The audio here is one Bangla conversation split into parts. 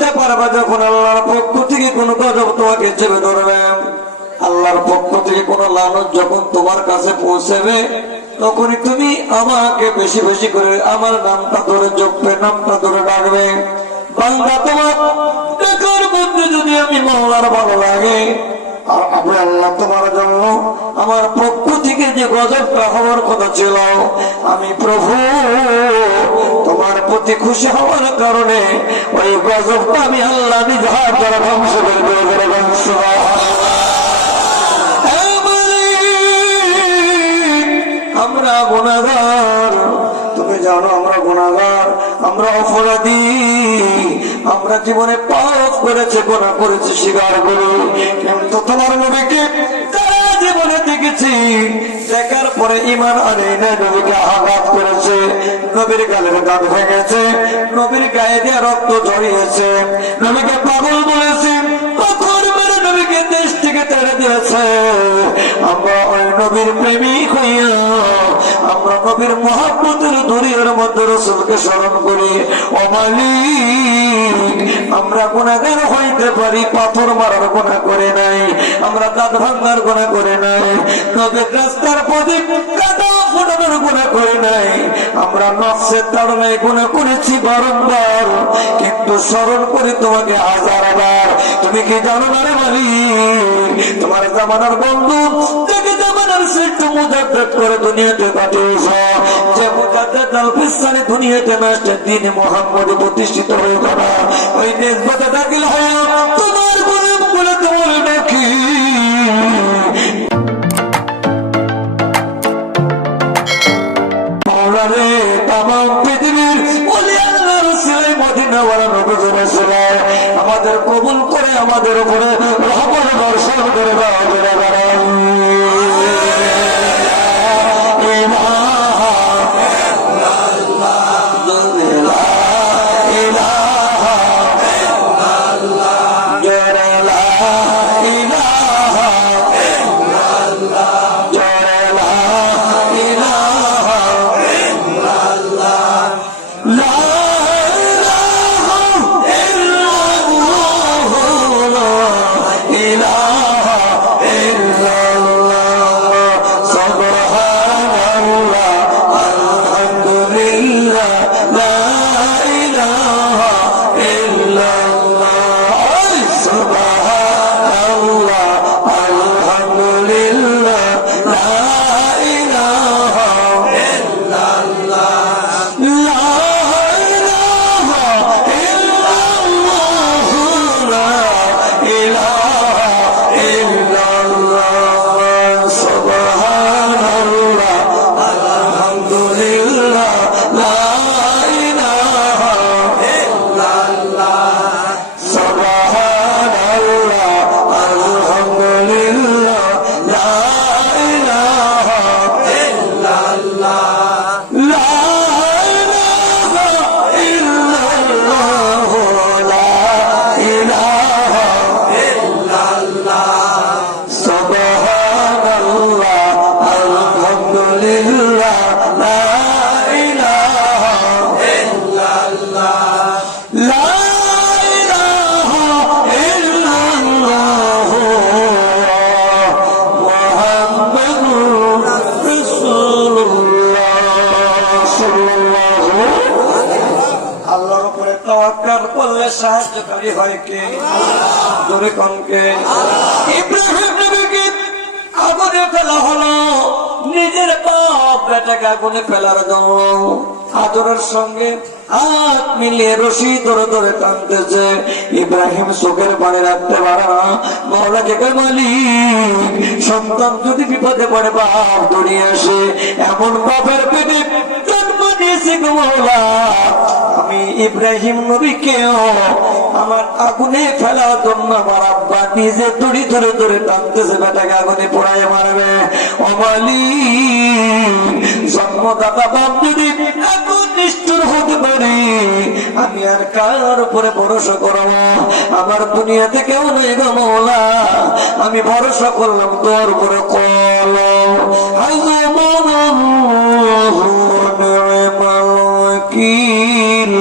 বুঝতে পারবে যখন আল্লাহর পক্ষ থেকে কোনো গজব তোমাকে চেপে ধরবে, আল্লাহর পক্ষ থেকে কোনো লানত যখন তোমার কাছে পৌঁছাবে, তখনই তুমি আমাকে বেশি বেশি করে আমার নামটা ধরে জপবে, নামটা ধরে ডাকবে। বান্দা তোমার ডাকার মধ্যে যদি আমি মাওলার ভালো লাগে, আর আমি আল্লাহ তোমার জন্য আমার পক্ষ থেকে যে গজবটা হওয়ার কথা ছিল, আমি প্রভু তোমার প্রতি খুশি হওয়ার কারণে ওই গজবটা আমি আল্লাহ নিজ হাত দ্বারা ধ্বংস করে দেব। আমরা গুনাহগার, তুমি জানো আমরা গুনাহগার, আমরা অপরাধী, আমরা জীবনে পাপ করেছে, গুনাহ করেছে, স্বীকার করি। কিন্তু তোমার নবীকে তারা জীবনে দেখেছি, দেখার পরে ঈমান আনে না, নবীকে আঘাত করেছে, নবীর গালের দাঁত ভেঙেছে, নবীর গায়ে দিয়ে রক্ত ঝরিয়েছে, নবীকে পাগল বলেছে, পাথর মেরে নবীকে দেশ থেকে তেড়ে দিয়েছে। আমরা ওই নবীর প্রেমিক হইয়া আমরা নবীর মহব্বতের দুনিয়ার মধ্যে রাসূলকে স্মরণ করি। ও মালিক, আমরা গুনাহগার হইতে পারি, পাথর মারার গুনাহ করে নাই, আমরা দাঁত ভাঙার গুনাহ করে নাই, নবীর রাস্তার পথে কাদা ফোটানোর গুনাহ করে নাই, আমরা নফসের তাড়নায় গুনাহ করেছি বারংবার, কিন্তু স্মরণ করি তোমাকে হাজারবার। তুমি কি জানো না রে মালিক, তোমার জামানার বন্ধু যাকে জামানার শ্রেষ্ঠ মুজাদ্দিদ করে দুনিয়াতে পাঠিয়েছ, যে মুজাদ্দিদ আল-ফিসানি দুনিয়াতে নষ্ট দিন মুহাম্মদ প্রতিষ্ঠিত হয়ে গেল, ওই নিসবতে দাখিল হয়ে তোমার গুনাহগুলো তোমার নাকি মাওলারে তামাম পৃথিবীর ওলি আল্লাহ রাসূল মদিনাওয়ালা নবী রাসূল আমাদের কবুল করে আমাদের উপরে রহমত বর্ষণ করে দাও। সাহায্যকারী হয় কে? জোরে কোন কে? ইব্রাহিম নবীকে আগুনে ফেলা হলো, নিজের বাপ বেটাকে আগুনে ফেলার জন্য আদরের সঙ্গে হাত মিলিয়ে রশি ধরে ধরে টানতেছে। ইব্রাহিম চোখের পানি রাখতে পারে না, মাওলাকে কয় মালিক, সন্তান যদি বিপদে পড়ে বাপ দৌড়িয়ে আসে, এমন বাপের পেটে জন্ম দিয়েছি গো মাওলা, আমি ইব্রাহিম নবীকেও আমার আগুনে ফেলার জন্য আমার আব্বা নিজে দড়ি ধরে ধরে টানতেছে, বেটাকে আগুনে পোড়ায় মারবে। ও মালিক, জন্মদাতা বাপ যদি আগুন নিষ্ঠুর হতে পারে, আমি আর কার উপরে ভরসা করব? আমার দুনিয়াতে কেউ নেই গো মাওলা, আমি ভরসা করলাম তোর উপরে। কল নি'মাল ওয়াকিল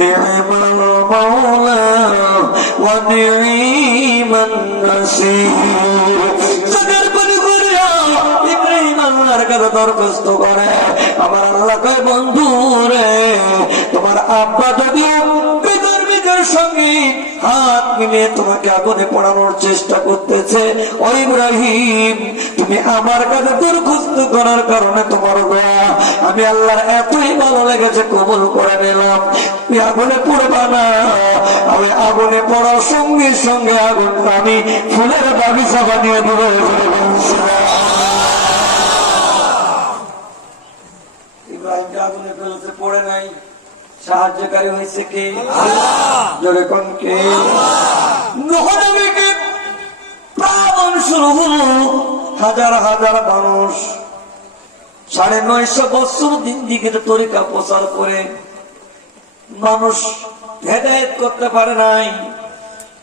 নি'মাল মাওলা ونعم النصير سكر بنغريا ইব্রাহিম আল্লাহর কাছে দরখাস্ত করে আমার আল্লাহ কয় বন্ধু রে তোমার আব্বা যদিও বিতর্কের সঙ্গে হাত মিলিয়ে তোমাকে আগুনে পোড়ানোর চেষ্টা করতেছে ও ইব্রাহিম তুমি আমার কাছে দরখাস্ত করার কারণে তোমার দোয়া আমি আল্লাহর এতই ভালো লেগেছে কবুল করে নিলাম তুমি আগুনে পড়বা না আমি আগুনে পড়ার সঙ্গে সঙ্গে আগুনটা আমি ফুলের বাগিচা বানিয়ে দেবো ইব্রাহিমকে আগুনে ফেলতে পড়ে নাই সাহায্যকারী হয়েছে কে আল্লাহ জোরে কোন কে নূহ নবীকে প্লাবন শুরু হলো হাজার হাজার মানুষ 950 বছর দিন দিকে তরিকা প্রচার করে মানুষ হেদায়েত করতে পারে নাই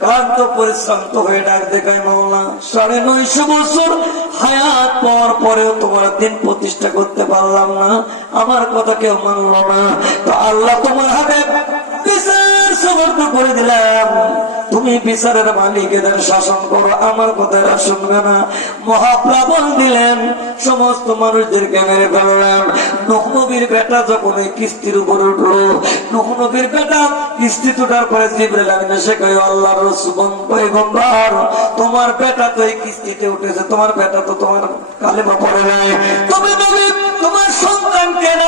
ক্লান্ত পরিশ্রান্ত হয়ে ডাক দেখায় মাওলা 950 বছর হায়াত পাওয়ার পরেও তোমার দিন প্রতিষ্ঠা করতে পারলাম না আমার কথা কেউ মানল না তো আল্লাহ তোমার হাতে বিচার সমর্থ করে দিলাম তুমি বিচারের মালিক এদের শাসন করো আমার কথা এরা শুনবে না মহাপ্লাবন দিলেন সমস্ত মানুষদেরকে মেরে ফেললেন নূহ নবীর বেটা যখন এই কিস্তির উপরে উঠলো নূহ নবীর বেটা কিস্তি তোটার পরে জিবরাইল আমিন এসে কয় আল্লাহর রাসূল পয়গম্বর তোমার বেটা তো এই কিস্তিতে উঠেছে তোমার বেটা তো তোমার কালেমা পড়ে নাই তুমি নবী তোমার সন্তান কেন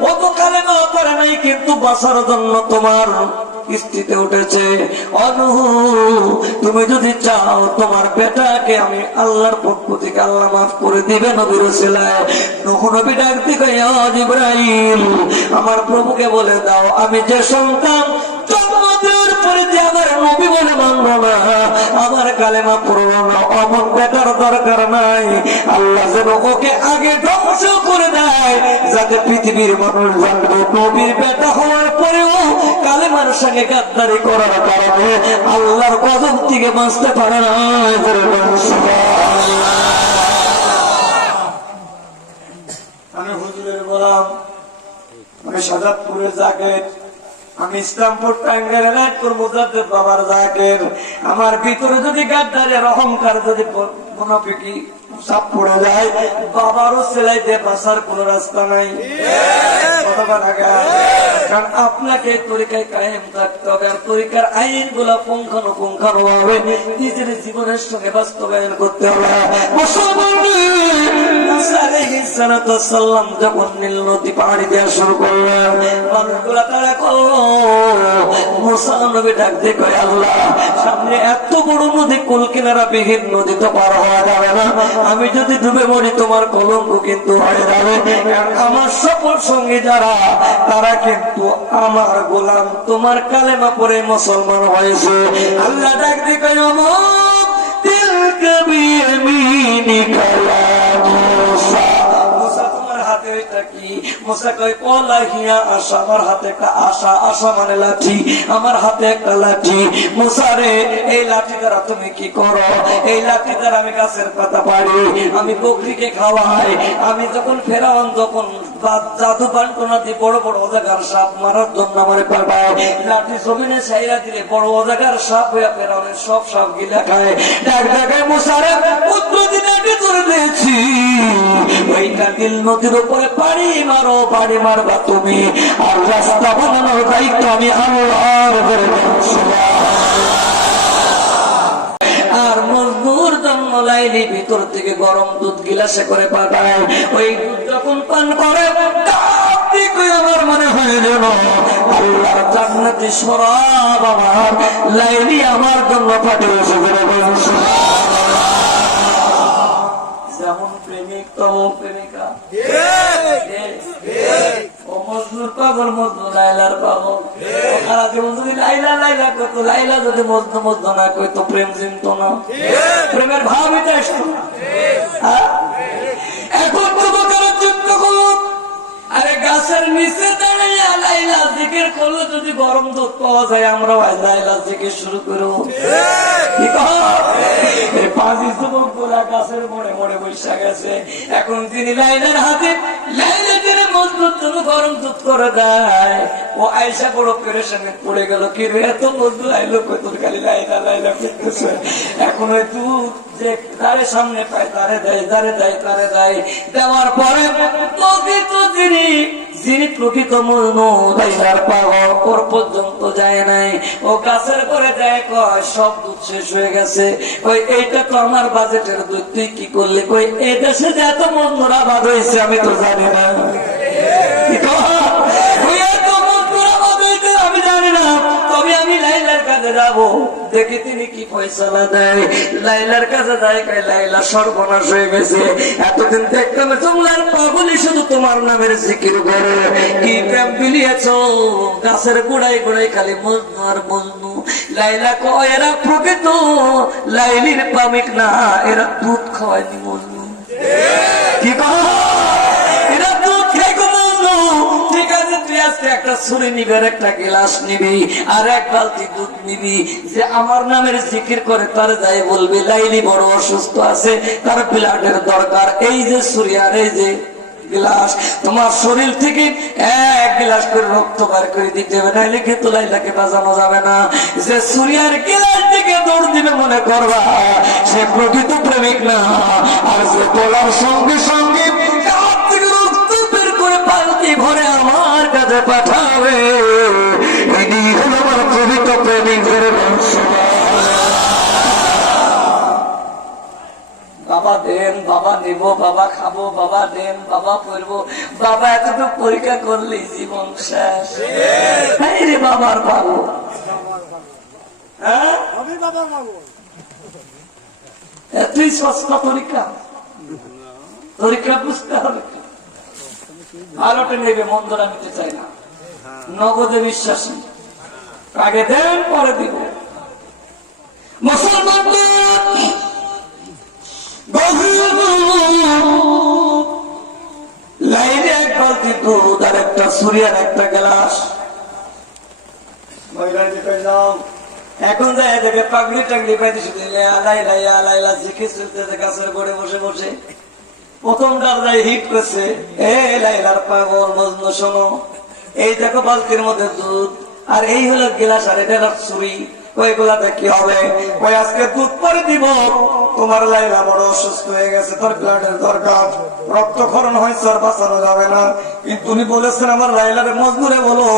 ও তো কালেমা পড়ে নাই কিন্তু বাঁচার জন্য তোমার কিস্তিতে উঠেছে অনুহ তুমি যদি চাও তোমার বেটাকে আমি আল্লাহর পক্ষ থেকে আল্লাহ মাফ করে দিবে নবীর ওসিলায় নূহ নবী ডাক দিয়ে ও জিবরাইল আমার প্রভুকে বলে দাও আমি যে সন্তান জন্ম দেওয়ার পরে যে আমার নবী বলে মানব না আমার কালেমা পড়লো না অমন বেটার দরকার নাই আল্লাহ যেন ওকে আগে ধ্বংস করে দেয় যাতে পৃথিবীর মানুষ জানবে নবীর বেটা হওয়ার পরেও কালেমার সঙ্গে গাদ্দারি করার কারণে আল্লাহর গজব থেকে বাঁচতে পারে না আমি হুজুরের গোলাম আমি সাজাদপুরের জাকের আমি ইসলামপুর টাঙ্গাইলের রায়পুর মুজাদ্দেদ বাবার জাকের আমার ভিতরে যদি গাদ্দারের অহংকার যদি মুনাফিকি সাপ পড়ে যায় বাবারও সেলাইতে বাঁচার কোন রাস্তা নাই কারণ আপনাকে তরিকায় কায়েম থাকতে হবে আর তরিকার আইন গুলা পুঙ্খানুপুঙ্খানু ভাবে নিজের জীবনের সঙ্গে বাস্তবায়ন করতে হবে যখন নীল নদী পাহাড়ি দেওয়া শুরু করলেন মানুষগুলা তারা করলো মুসা নবী ডাক দিয়ে কয় আল্লাহ সামনে এত বড় নদী কুল কিনারা বিহীন নদী তো পার হওয়া যাবে না আমি যদি ডুবে মরি তোমার কলঙ্ক কিন্তু হয়ে যাবে আমার সকল সঙ্গী যারা তারা কিন্তু আমার গোলাম তোমার কালেমা পড়ে মুসলমান হয়েছে আল্লাহ ডাক দিয়ে কয় তিলকা বিয়ামিনিকা ইয়া মুসা মুসা তোমার হাতে এটা কি মুসা কয় কলা হিয়া আশা আমার হাতে একটা আশা আশা মানে লাঠি আমার হাতে একটা লাঠি মুসা রে এই লাঠি দ্বারা তুমি কি করো এই লাঠি দ্বারা আমি গাছের পাতা পাড়ি আমি বকরিকে খাওয়াই আমি যখন ফেরাউন যখন জাদু বান্টনা দিয়ে বড় বড় অজাগার সাপ মারার জন্য আমার পাঠায় লাঠি জমিনে ছাইরা দিলে বড় অজাগার সাপ হয়ে ফেরাউনের সব সাপ গিলা খায় ডাক ডাকায় মুসা রে পুত্র দিনে ধরে দিয়েছি ওইটা নীল নদীর উপরে পাড়ি মারো পাড়ি মারবা তুমি আর রাস্তা বানানোর দায়িত্ব আমি আল্লাহর উপরে আর মজদুর জন্য লাইলি ভিতর থেকে গরম দুধ গিলাসে করে পাঠায় ওই দুধ যখন পান করে আমার মনে হয় যেন আল্লাহর জান্নাতি শরাব আমার লাইলি আমার জন্য পাঠিয়েছে যেমন প্রেমিক তেমন প্রেমিকা ও মজনুর পাগল মজনু লাইলার পাগল সারা জীবন যদি লাইলা লাইলা করতো লাইলা যদি মজনু মজনু না করতো প্রেম চিনত না প্রেমের ভাব এটা আসতো এখন যুবকেরা চিন্তা করলো আরে গাছের নিচে দাঁড়িয়ে লাইলা জিকির করলে যদি গরম দুধ পাওয়া যায় আমরাও লাইলা জিকির শুরু করবো পাঁচি যুবক গুলা গাছের মোড়ে মোড়ে বৈশা গেছে এখন তিনি লাইলার হাতে লাইলা মজনুর জন্য গরম দুধ করে দেয়। ও আয়সা বড় পেরেশানে পড়ে গেল, কি রে এত মজনু আইলো কই, তোর খালি লাইলা লাইলা করতেছে। এখন ওই দুধ যে তারে সামনে পায় তারে দেয়, তারে দেয়, তারে দেয়। দেওয়ার পরে প্রকৃত যিনি প্রকৃত মজনু লাইলার পাগল, ওর পর্যন্ত যায় নাই। ও গাছের করে যায়, কয় সব দুধ শেষ হয়ে গেছে। ওই এইটা তো আমার বাজেটের দুধ, তুই কি করলি? কই এই দেশে যে এত মজনুরা বাদ হয়েছে আমি তো জানি না। আমি জানি না, তবে আমি লাইলার কাছে যাবো, দেখি তিনি কি ফয়সালা দেয়। লাইলার কাছে যায়, কয় লাইলা সর্বনাশ হয়ে গেছে। এতদিন দেখতাম তোমরার পাগলই শুধু তোমার নামের জিকির করে, কি প্রেম বিলিয়েছ গাছের গোড়ায় গোড়ায় খালি মজনু আর মজনু। লাইলা কয় এরা প্রকৃত লাইলির প্রেমিক না, এরা দুধ খাওয়ায়নি মজনু। কি কয় এরা দুধ খাই গো মজনু। ঠিক আছে, তুই আজকে একটা ছুরি নিবি আর একটা গিলাস নিবি আর এক বালতি দুধ নিবি, যে আমার নামের জিকির করে তার যাই বলবি লাইলি বড় অসুস্থ আছে, তার ব্লাডের দরকার। এই যে ছুরি আর এই যে গিলাস, তোমার শরীর থেকে এক গিলাস করে রক্ত বার করে দিতে হবে, নাইলে কিন্তু লাইলাকে বাঁচানো যাবে না। যে ছুরি আর গিলাস থেকে দৌড় দিবে মনে করবা সে প্রকৃত প্রেমিক না। আর যে বলার সঙ্গে সঙ্গে পালতি ভরে আমার কাছে পাঠাবে, এটি হলো আমার প্রকৃত প্রেমিকের বংশ। বাবা দেন, বাবা নিব, বাবা খাবো, বাবা দেন, বাবা পড়বো, বাবা এতটুকু পরীক্ষা করলি জীবন শেষ। রে বাবার পাবো, হ্যাঁ তুই সস্তা পরীক্ষা, পরীক্ষা বুঝতে হবে। ভালোটা নেবে, মন্দরা নিতে চাই না, নগদে বিশ্বাসী, আগে দেন পরে দিব। মুসলমান লাইনে এক বালতি দুধ আর একটা ছুরি আর একটা গ্লাস। এখন যায় দেখে পাগড়ি টাগড়ি পাইতে শুধু লাইলা জিকে চলতেছে গাছের গোড়ে বসে বসে। প্রথম ডাল হিট করছে, এ লাইলার পাগল মজনু শোনো, এই দেখো বালতির মধ্যে দুধ আর এই হলো গিলাস আর এটা হলো ছুরি, ওইগুলাতে কি হবে? ওই আজকে দুধ পরে দিব, তোমার লাইলা বড় অসুস্থ হয়ে গেছে, তোর ব্লাডের দরকার, রক্তক্ষরণ হয়েছে, আর বাঁচানো যাবে না। কিন্তু উনি বলেছেন আমার লাইলারে মজনুরে বলো,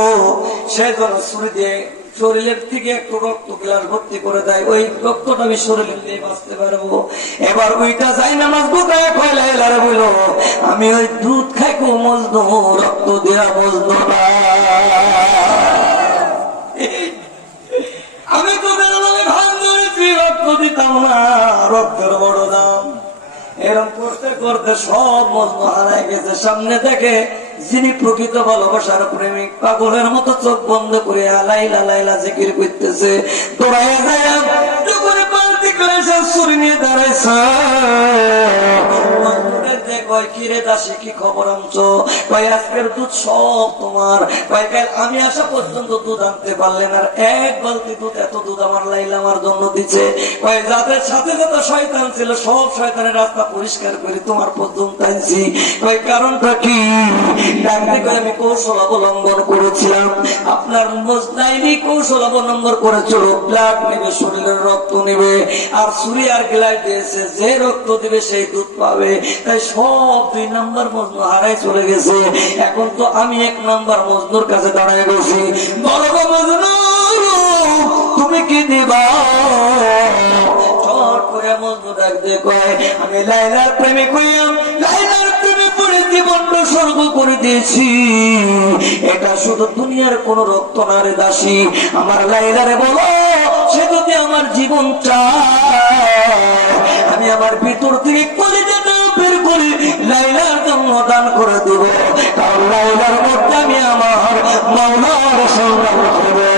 সেই জন্য ছুরি দিয়ে শরীরের থেকে একটু রক্ত গ্লাস ভর্তি করে দেয়, ওই রক্তটা আমি শরীরে দিয়ে বাঁচতে পারবো। এবার ওইটা যাই না মজবুত লাইলারে বলো, আমি ওই দুধ খাইকো মজনু, রক্ত দেয়া মজনু না। আমি তোদের নামে ভান ধরেছি, রক্ত দিতাম না, রক্তের বড় দাম। এরকম করতে করতে সব মজনু হারাই গেছে। সামনে দেখে যিনি প্রকৃত ভালোবাসার প্রেমিক, পাগলের মতো চোখ বন্ধ করে লাইলা লাইলা জিকির করতেছে। দৌড়াইয়া যায় যখন বালতি গ্লাস ছুরি নিয়ে দাঁড়াইছে, কিরে দাসী কি খবর আনছো? আজকের দুধ সব তোমার। আমি আসা পর্যন্ত দুধ আনতে পারলেন আর এক বালতি দুধ, এত দুধ আমার লাইলা আমার জন্য দিচ্ছে। যাদের সাথে যত শয়তান ছিল সব শয়তানের রাস্তা পরিষ্কার করে তোমার পর্যন্ত আনছি। কারণটা কি? আমি কৌশল অবলম্বন করেছিলাম, আপনার মজনাইনি কৌশল অবলম্বন করেছিল। ব্লাড নেবে, শরীরের রক্ত নেবে, আর ছুরি আর গ্লাস দিয়েছে, যে রক্ত দিবে সেই দুধ পাবে। তাই সব 2 নাম্বার মজনু হারাই চলে গেছে। এখন তো আমি 1 নাম্বার মজনুর কাছে দাঁড়ায় গেছি। বলো মজনু তুমি কি দিবা? চট করে মজনু ডাক দিয়ে কয়, আমি লাইলার প্রেমিক হইয়াম, লাইলার প্রেমে পড়ে জীবনটা স্বর্গ করে দিয়েছি। এটা শুধু দুনিয়ার কোন রক্ত না রে দাসী, আমার লাইলারে বলো সে যদি আমার জীবন চায়, আমি আমার ভিতর থেকে কলিজা বের করে লাইলার জন্য দান করে দেব। কারণ লাইলার মধ্যে আমি আমার মাওলার সংগ্রাম করবে।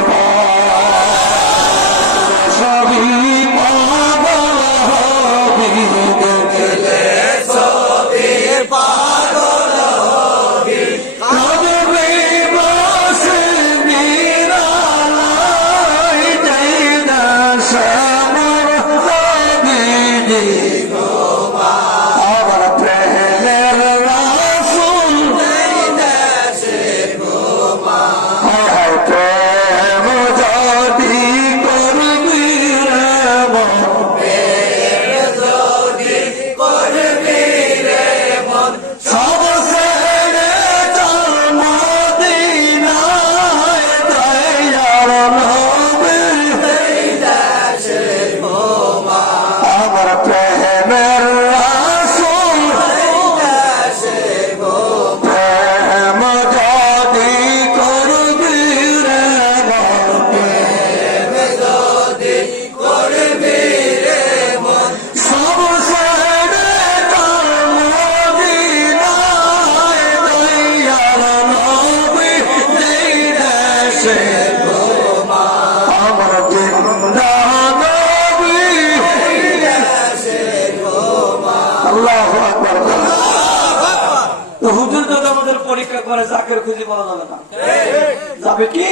হবে কি?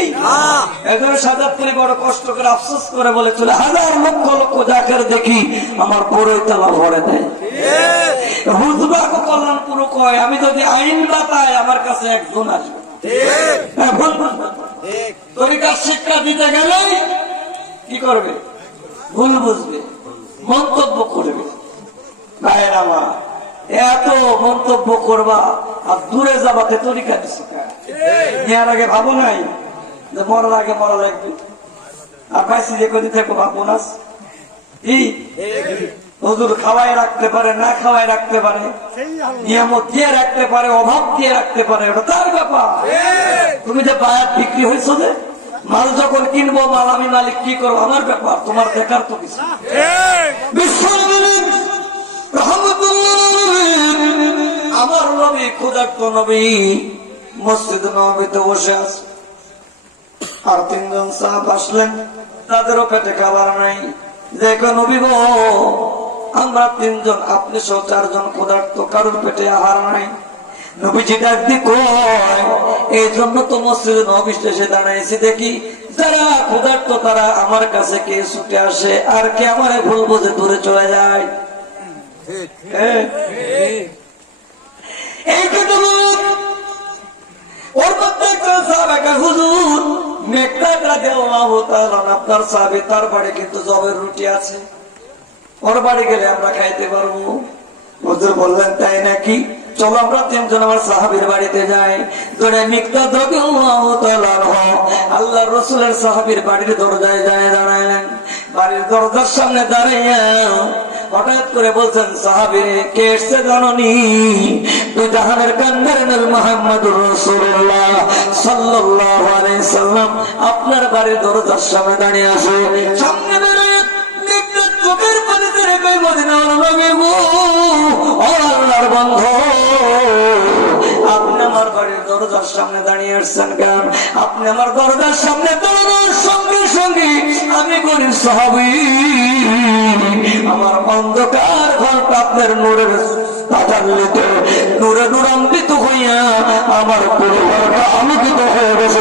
একজন সাজাদপুরি বড় কষ্ট করে আফসোস করে বলেছিল, হাজার লক্ষ লক্ষ জাকের দেখি আমার বড়ই তালা ভরে দেয়। হুজবাকে কল্যাণপুর কয়, আমি যদি আইন বাতাই আমার কাছে একজন আসবে। তরিকার শিক্ষা দিতে গেলে কি করবে? ভুল বুঝবে, মন্তব্য করবে। ভাইয়ের আমার, এত মন্তব্য করবা আর দূরে যাবাতে তরিকা দিচ্ছে। নেওয়ার আগে ভাবো নাই যে মরার আগে মরা লাগবে, আর পাইছি যে কদি থেকে ভাববো না। হুজুর খাওয়াই রাখতে পারে, না খাওয়াই রাখতে পারে, নিয়ামত দিয়ে রাখতে পারে, অভাব দিয়ে রাখতে পারে, ওটা তার ব্যাপার। তুমি যে বায়াত বিক্রি হয়েছো, যে মাল যখন কিনবো, মাল আমি মালিক কি করবো আমার ব্যাপার, তোমার দেখার তো কিছু। আমার নবী ক্ষুধার্ত নবী মসজিদ নবীতে বসে আছে, আর তিনজন সাহাব আসলেন, তাদেরও পেটে খাবার নাই। দেখো নবী গো, আমরা তিনজন, আপনি সহ চারজন ক্ষুধার্ত, কারোর পেটে আহার নাই। নবীজি ডাক দিয়ে কয়, এই জন্য তো মসজিদ নবী এসে দাঁড়াইছি, দেখি যারা ক্ষুধার্ত তারা আমার কাছে কে ছুটে আসে, আর কে আমার ভুল বুঝে দূরে চলে যায়। এই কথা ওর মধ্যে হুজুর আপনার সাহাবী, তার বাড়ি কিন্তু জবের রুটি আছে, ওর বাড়ি গেলে আমরা খাইতে পারবো। হুজুর বললেন, তাই নাকি? চলো আমরা তিনজন আমার সাহাবীর বাড়িতে যাই। আল্লাহ রসুলের সাহাবীর বাড়ির দরজায় যায় দাঁড়াইলেন। বাড়ির দরজার সামনে দাঁড়াইয়া হঠাৎ করে বলছেন, সাহাবী কে এসছে জাননি? তুই জাহানের কান্দার নূর মুহাম্মদুর রাসূলুল্লাহ সাল্লাল্লাহু আলাইহি সাল্লাম আপনার বাড়ির দরজার সামনে দাঁড়িয়ে আছে। সামনে দাঁড়িয়ে চোখের পানিতে রেখে মদিনার নবী গো, আল্লাহর বন্ধু, আপনি আমার বাড়ির দরজার সামনে দাঁড়িয়ে আসছেন কেন? আপনি আমার দরজার সামনে দাঁড়ানোর সঙ্গে সঙ্গে আমি গরিব সাহাবী, আমার অন্ধকার ঘরটা আপনার নূরের তাজাল্লিতে নূরে নূরান্বিত হইয়া আমার পুরো ঘরটা আলোকিত হয়ে বসে।